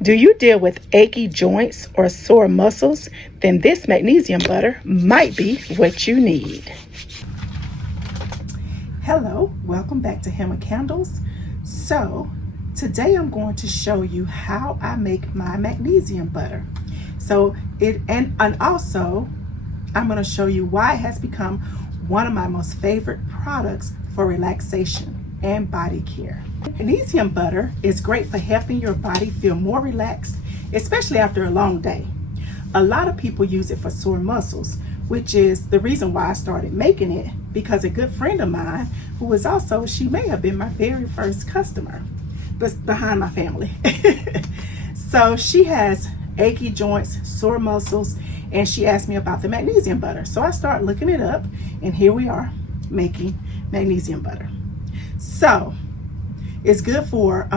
Do you deal with achy joints or sore muscles? Then this magnesium butter might be what you need. Hello, welcome back to Hammer Candles. So today I'm going to show you how I make my magnesium butter. And also I'm going to show you why it has become one of my most favorite products for relaxation and body care. Magnesium butter is great for helping your body feel more relaxed, especially after a long day. A lot of people use it for sore muscles, which is the reason why I started making it, because a good friend of mine, who was also, she may have been my very first customer, but behind my family. So she has achy joints, sore muscles, and she asked me about the magnesium butter. So I started looking it up, and here we are making magnesium butter. So it's good for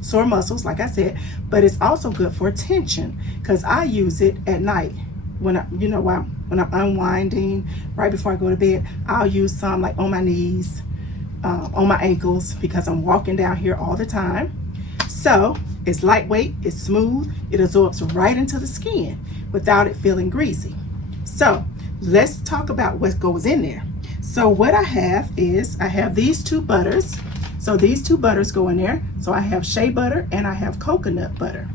sore muscles, like I said, but it's also good for tension, because I use it at night when when I'm unwinding, right before I go to bed. I'll use some like on my knees, on my ankles, because I'm walking down here all the time. So it's lightweight, it's smooth, it absorbs right into the skin without it feeling greasy. So let's talk about what goes in there. So what I have is, I have these two butters. So these two butters go in there. So I have shea butter and I have coconut butter.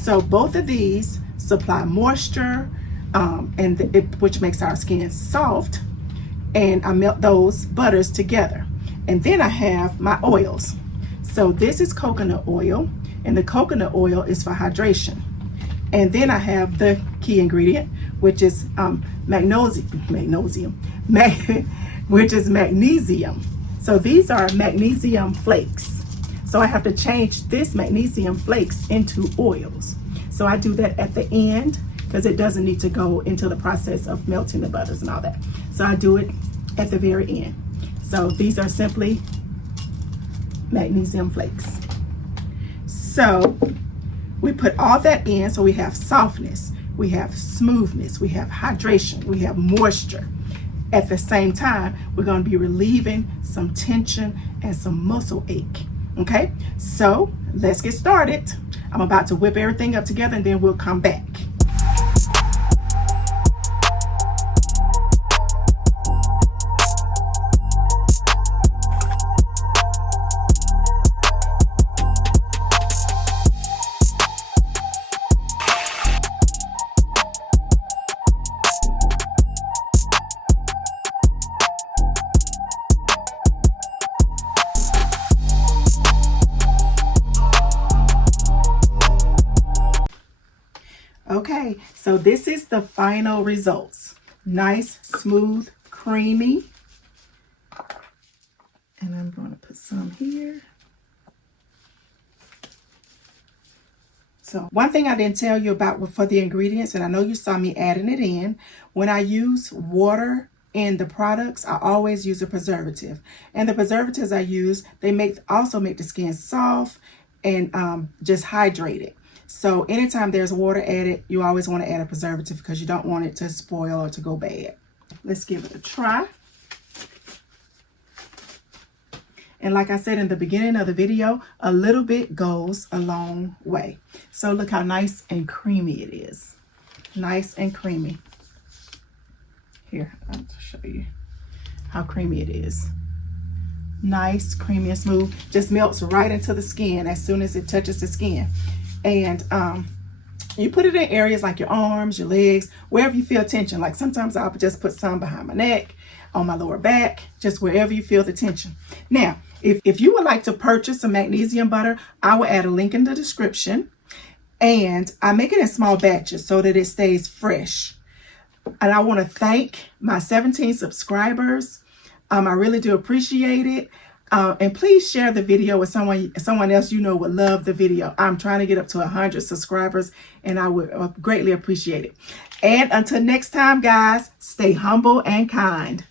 So both of these supply moisture, which makes our skin soft. And I melt those butters together. And then I have my oils. So this is coconut oil, and the coconut oil is for hydration. And then I have the key ingredient, which is magnesium. So these are magnesium flakes. So I have to change this magnesium flakes into oils. So I do that at the end, because it doesn't need to go into the process of melting the butters and all that. So I do it at the very end. So these are simply magnesium flakes. So we put all that in, so we have softness, we have smoothness, we have hydration, we have moisture. At the same time, we're going to be relieving some tension and some muscle ache. Okay, so let's get started. I'm about to whip everything up together, and then we'll come back. Okay, so this is the final results. Nice, smooth, creamy. And I'm going to put some here. So one thing I didn't tell you about for the ingredients, and I know you saw me adding it in, when I use water in the products, I always use a preservative. And the preservatives I use, they also make the skin soft and just hydrate it. So anytime there's water added, you always want to add a preservative, because you don't want it to spoil or to go bad. Let's give it a try. And like I said in the beginning of the video, a little bit goes a long way. So look how nice and creamy it is. Nice and creamy. Here, I'll show you how creamy it is. Nice, creamy, and smooth. Just melts right into the skin as soon as it touches the skin. And you put it in areas like your arms, your legs, wherever you feel tension. Like sometimes I'll just put some behind my neck, on my lower back, just wherever you feel the tension. Now, if you would like to purchase some magnesium butter, I will add a link in the description. And I make it in small batches so that it stays fresh. And I want to thank my 17 subscribers. I really do appreciate it. And please share the video with someone else you know would love the video. I'm trying to get up to 100 subscribers, and I would greatly appreciate it. And until next time, guys, stay humble and kind.